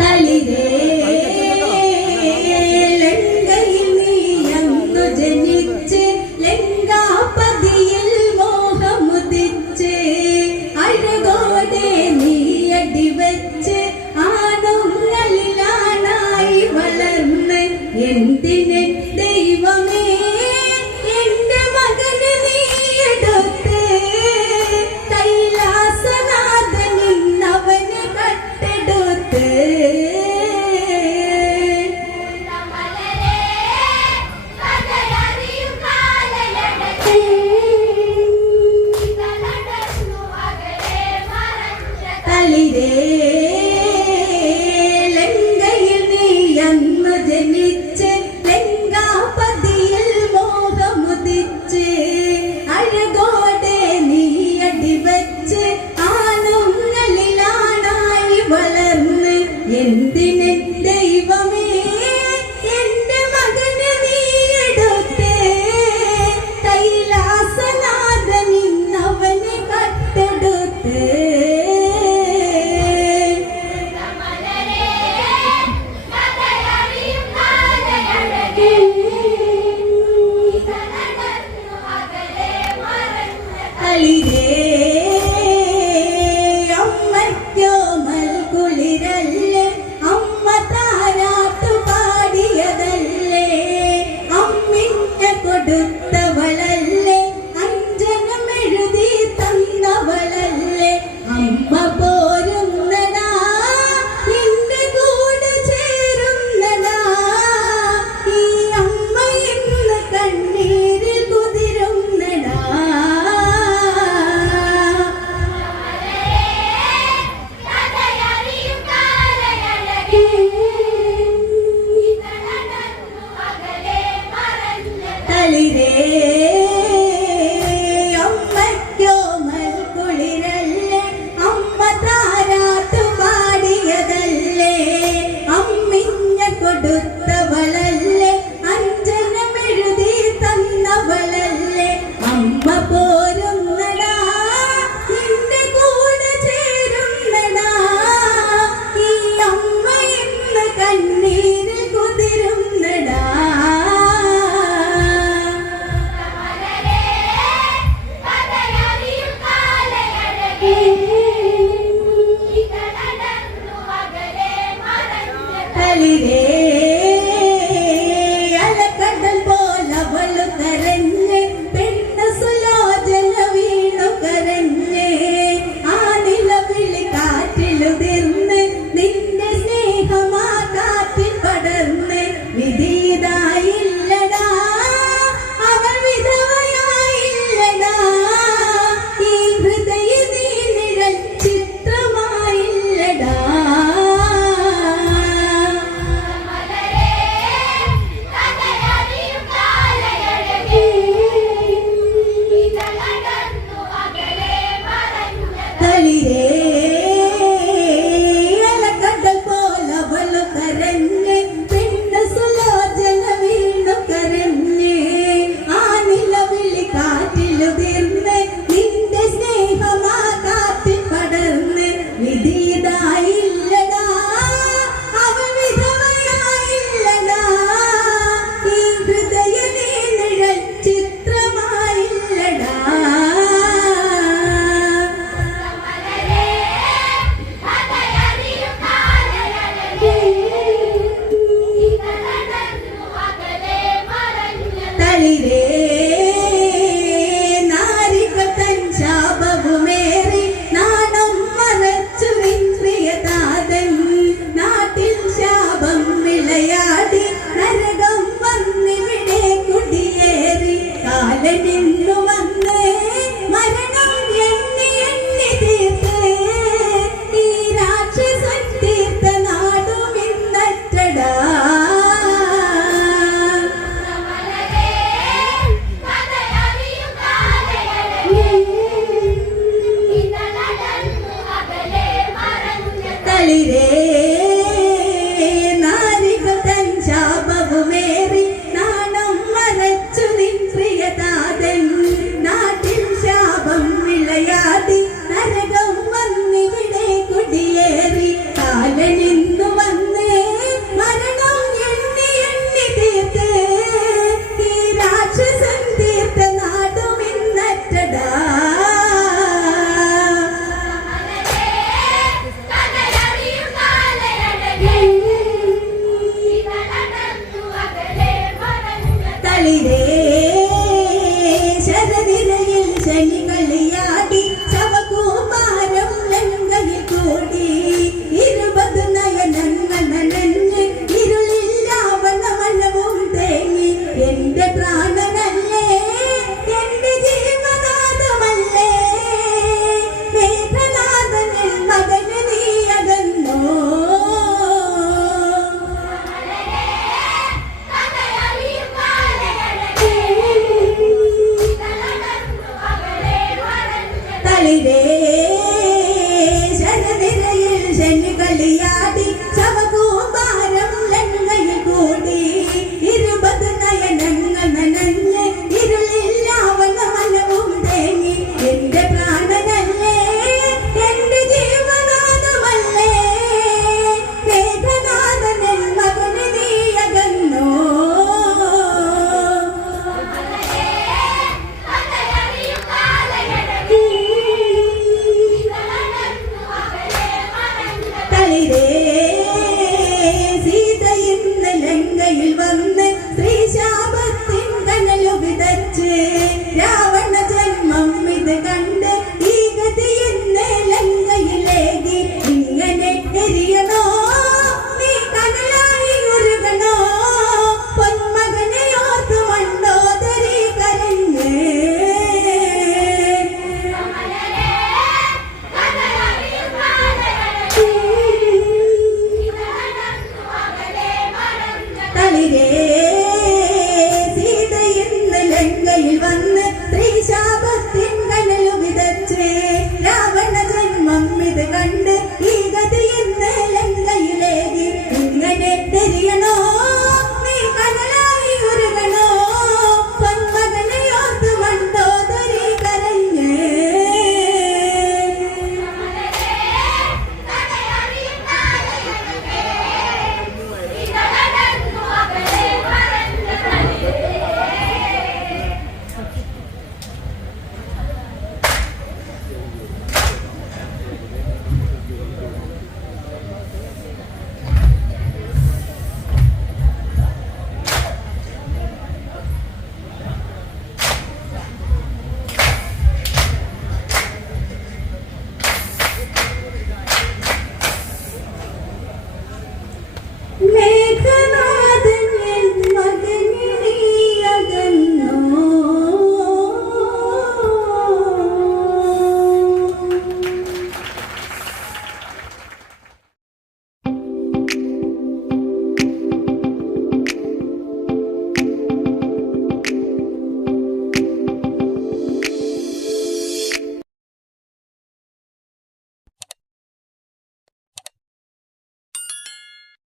ತಳಿದೆ ಕಲಿದೆ ಬಿಟ್ಟರೆ